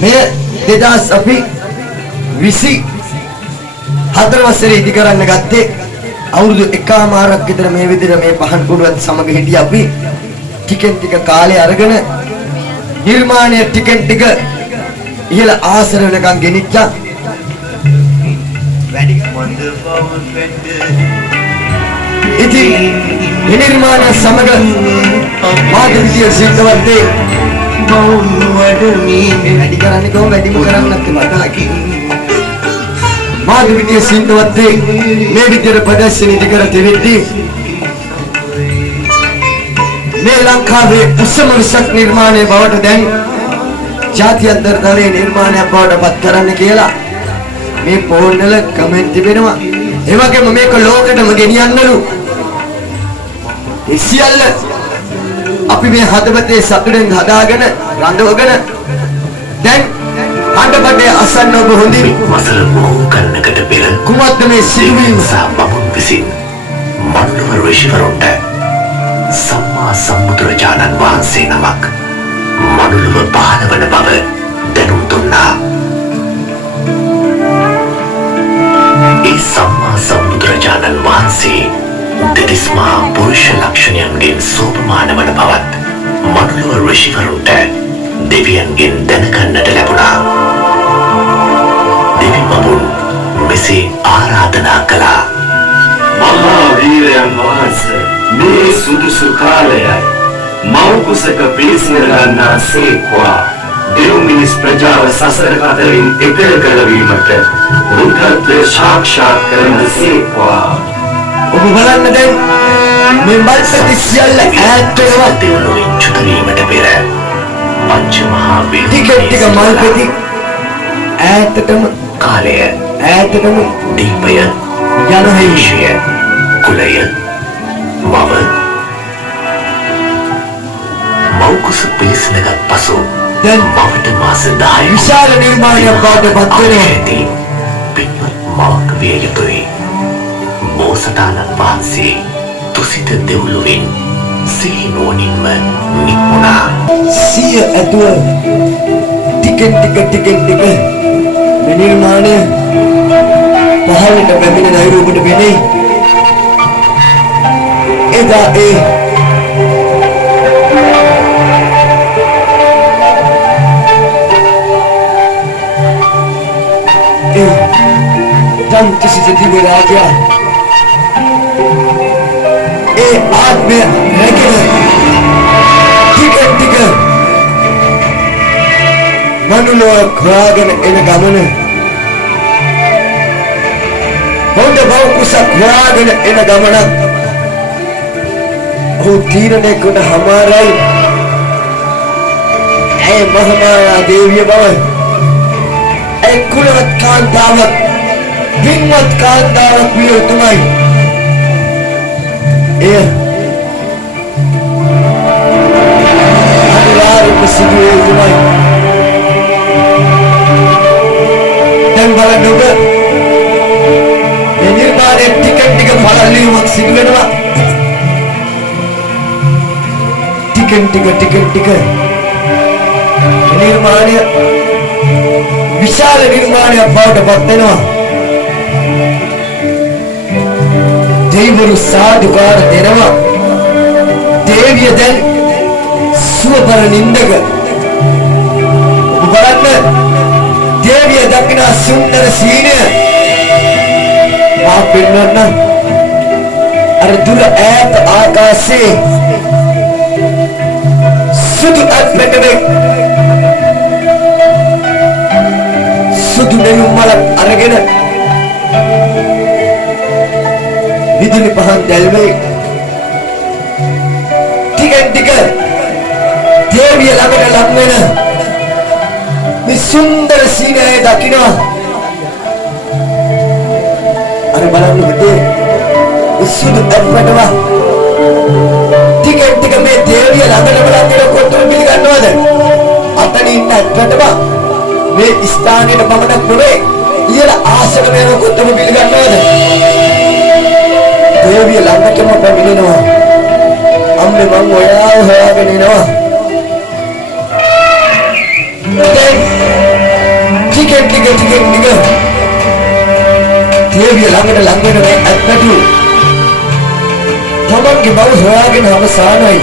මේ 2020 හතර වසරේ ඉදි කරන්න ගත්තේ අවුරුදු එකමාරක් විතර මේ විදිහට මේ පහන් කුණුවත් සමග හිටිය අපි ටිකෙන් ටික කාලය අරගෙන නිර්මාණය ටිකෙන් ටික ඉහළ ආසර වෙනකන් ගෙනිච්චා වැඩි මොඳ පවුල් වෙන්න ඉතින් නිර්මාණ සමග මාධ්‍ය සිද්ධවත්තේ බවුල් වඩමි වැඩි කරන්නේ කොහොම වැඩිම කරන්නත් බඩාකි මාධ්‍ය විද්‍යා සිද්ධවත්තේ මේ විදිහට ප්‍රදර්ශන ඉදි කර තිබෙද්දී මේ ලංකාවේ උසම විසක් නිර්මාණය බවට දැන් ජාත්‍යන්තර තලයේ නිර්මාණයක් බවට පත් කරන්න කියලා මේ ෆෝන් වල කමෙන්ට් තිබෙනවා ඒ වගේම මේක ලෝකෙටම ගෙනියන්නලු ඒ සියල්ල අපි මේ හදවතේ සතුටෙන් හදාගෙන රඳවගෙන දැන් අඬබඩේ අසන්න ඔබ හොඳින් මසල මොහු කන්නකට පෙර කුමක්ද මේ සිදුවීම බමුණු විසින් මනුලව ඍෂිවරුන්ට සම්මා සම්බුදුරජාණන් වහන්සේ නමක් මනුලව පහළ වන බව දැනුම් දුන්නා. ඒ සම්මා සම්බුදුරජාණන් වහන්සේ දෙතිස්මා පුරුෂ ලක්ෂණයන්ගෙන් සෝපමාන වන බවත් මනුලව ඍෂිවරුන්ට දෙවියන්ගෙන් දැනගන්නට ලැබුණා. දෙවි බමුණු මෙසේ ආරාධනා කළා. මහා වීරයන් වහන්සේ මේ සුදුසු කාලයයි මව් කුසක පිළිසිඳ ගන්නා සේක්වා දෙව් මිනිස් ප්‍රජාව සසර කතරින් එතර කරවීමට බුද්ධත්වය සාක්ෂාත් කරන සේක්වා. ඔබ බලන්න දැන් මේ මල්පති සියල්ල ඈත් වෙනවා දෙව්ලොවින් චුත වීමට පෙර පංච මහා ටික ටික මල්පති ඈතටම කාලය ඈතටම දීපය යන හේෂය කුලය මව මව්කුස පිළිසිඳගත් පසු දැන් මවට මාස 10 විශාල නිර්මාණයක් බවට පත් වෙනවා. පින්වත් මවක් විය යුතුයි. බෝසතාණන් වහන්සේ තුසිත දෙව්ලොවින් සිහිනුවණින්ම නික්මුණා. සිය ඇතුව ටිකෙන් ටික මේ නිර්මාණය පහළට පැමිණෙන අයුරකට වෙන්නේ එදා tanto si sentiva raja आत्मे ටික මනුලව හොයාගෙන එන ගමන හොඳ බව කුසක් හොයාගෙන එන ගමනක් ඔහු තීරණය කොට හමාරයි ඇය මහමායා දේවිය බව ඇය කුලවත් කාන්තාවක් වින්වත් කාන්තාවක් විය යුතුමයි. එය අනිවාර්යයෙන්ම සිදු විය යුතුමයි. දැන් බලන්න ඔබ මේ නිර්මාණයේ ටික පළලියුමක් සිදු වෙනවා. ටික නිර්මාණය විශාල නිර්මාණයක් බවට පත් වෙනවා. දෙවිවරු සාදුකාර දෙනවා. දේවිය දැන් සුවපර නින්දක. ඔබ බලන්න දේවිය දකින සුන්දර සීනය මා පෙන්වන්න. අර දුර ඈත ආකාශයේ සුදු අත්පැටවෙක් සුදු නෙළුම් මලක් අරගෙන විදුලි පහන් දැල්වේ ටික දේවිය ළඟට ලං වෙන මේ සුන්දර සීනය දකිනවා. අර බලන්න පුතේ සුදු අත්පැටව ටික මේ දේවිය ළඟටම ලං වෙනකොට පිළිගන්නවද? අතන ඉන්න අත්පැටව මේ ස්ථානයේ පමණක් නෙවෙයි ඉහළ ආසන වෙනකොට පිළිගන්නවද? දේවිය ළඟටම පැමිණෙනවා. අම්මේ මං ඔයාව හොයාගෙන එනවා. දේවිය ළඟට ලඟ වෙන මේ අත්පැටු තමන්ගේ බව හොයාගෙන අවසానයි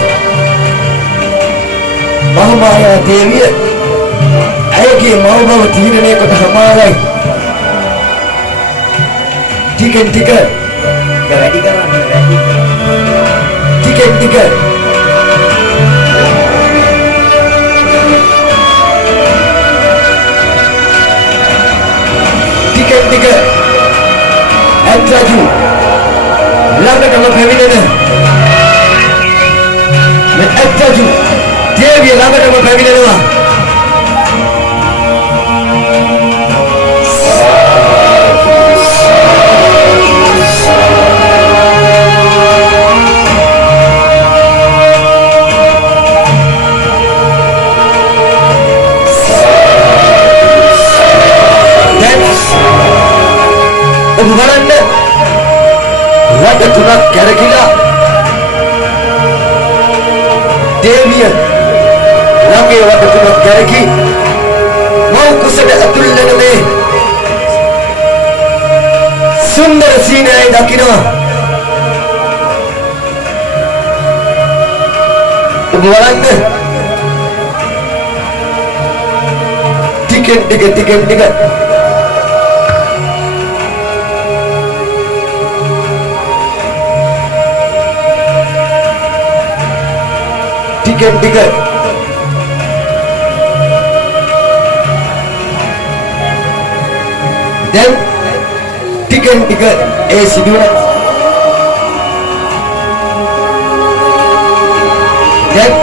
මහමායා දේවිය ඇයගේ මව බව තීරණය කොට හමාරයි ටිකෙන් ටික වැඩි කරන්න වැඩි ටිකෙන් ටික ටික ඇත්රජු ළඟටම පැමිණෙන මේ ඇත්රජු දේවිය ළඟටම පැමිණෙනවා ඔබ බලන්න රට තුනක් කැරකිලා දේවිය ළඟේ රට තුනක් කැරකි මව් කුසට ඇතුල් වෙන මේ සුන්දර සීනයයි දකිනවා ඔබ බලන්න ටිකෙන් ටික දැන් ටිකෙන් ටික ඒ සිදුවන දැන්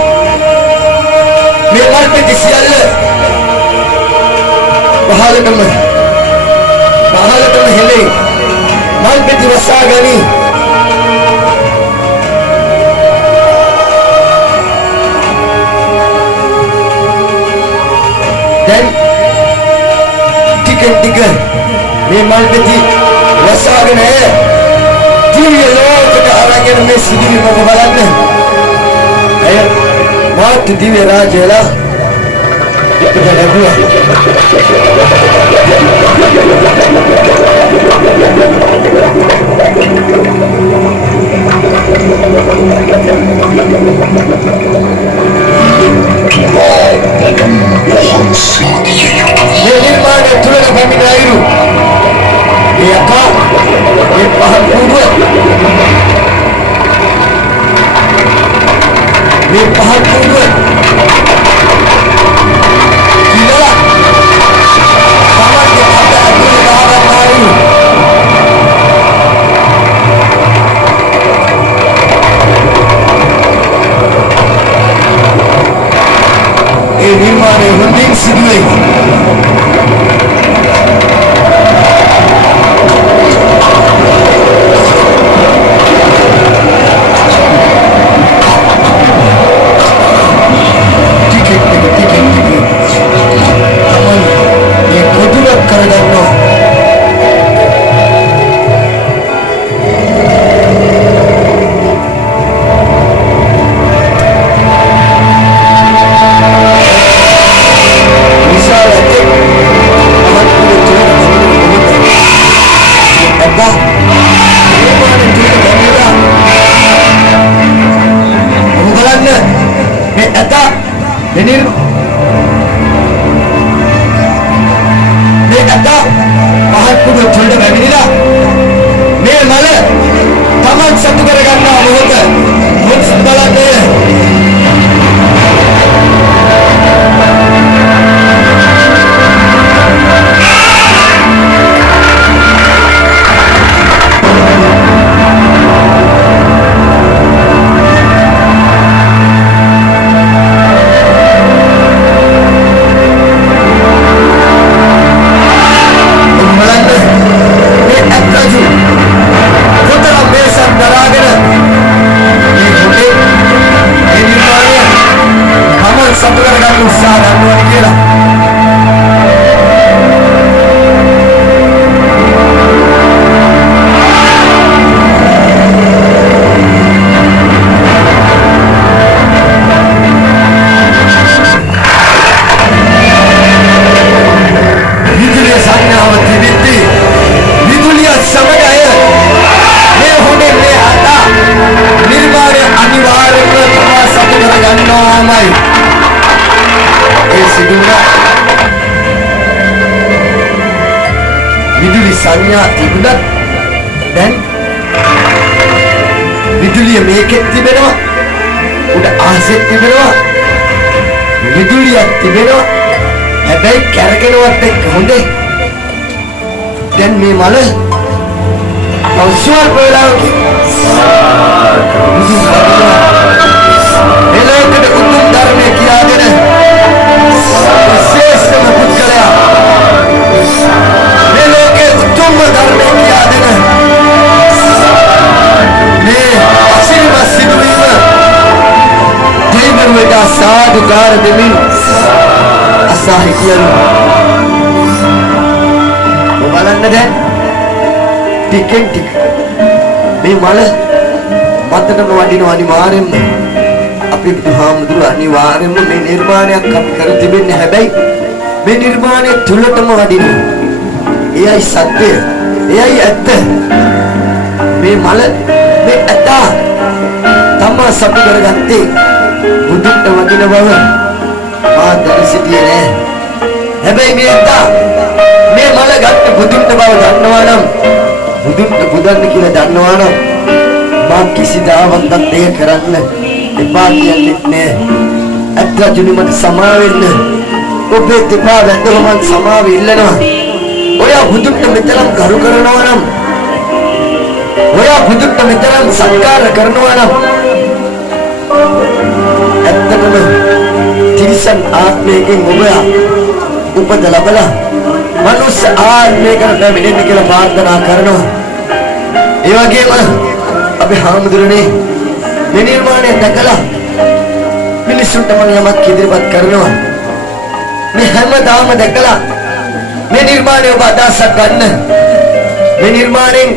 මේ මල්පෙටි සියල්ල පහළටම හෙළේ මල්පෙටි වසා ගනී දැන් ටිකෙන් ටික මේ මල්පෙටි වසාගෙන දිව්‍ය ලෝකයට අරගෙන මේ සිදුවීම ඔබ බලන්න. අය මාත් දිව්‍ය රාජ්‍යලා ඉපද ලැබුවා. निर्माण तुरंत पैमिन आयु ये अका ये पहाड़ पूर्व ये पहाड़ पूर्व किला समाज के आता अगले बाहर आयु ये निर्माण होने सिद्धि विशाल සංඥා තිබුණත් දැන් විදුලිය මේකෙත් තිබෙනවා, උඩ ආසෙත් තිබෙනවා, විදුලියක් තිබෙනවා. හැබැයි කැරකෙනවත් එක්ක හොඳේ. දැන් මේ මල අවශ්‍යවල් වෙලාවක එලෝකෙට උතුම් ධර්මය කියා දෙන විශේෂම පුද්ගලයා, මේ ලෝකේ උතුම්ම ධර්මය කියා දෙන මේ අසිරිමත් සිදුවීම දෙවිවරුන්ට සාදුකාර දෙමින් අසා හිටියලු. බලන්න දැන් ටිකෙන් ටික මේ මල මතටම වඩිනවා. අනිවාර්යෙන්ම අපි බුදුහාමුදුරු අනිවාර්යෙන්ම මේ නිර්මාණයක් අපි කර තිබෙන්නේ. හැබැයි මේ නිර්මාණය තුලටම වඩිනවා. එයයි සත්‍යය, එයයි ඇත්ත. මේ මල මේ ඇත්ත තමා සතු කරගත්තේ බුදුන්ට වදින බව මා දැන සිටියේ නෑ. හැබැයි මේ ඇත්ත මේ මල ගන්න බුදුන්ට බව දන්නවා නම්, බුදුන්ට බුදන්න කියලා දන්නවා නම් මා කිසිදාවත් දෙය කරන්න එපා කියන්නේ නෑ. ඇත්ත රජුනි මට සමා වෙන්න. ඔබේ දෙපා වැඳලා මම සමාව ඉල්ලනවා. ඔයා බුදුන්ට මෙතරම් කරු කරනවා නම්, ඔයා බුදුන්ට මෙතරම් සත්කාර කරනවා නම් ඇත්තටම තිරිසන් ආත්මයෙන් ඔබ උපත ලැබලා මනුෂ්‍ය ආත්මයකට පැමිණෙන්න කියලා ප්‍රාර්ථනා කරනවා. ඒ වගේම අපි හාමුදුරනේ මේ නිර්මාණය දැකලා මිනිසුන්ට මම යමක් ඉදිරිපත් කරනවා. මේ හැමදාම දැකලා මේ නිර්මාණය ඔබ අදහසක් ගන්න. මේ නිර්මාණයෙන්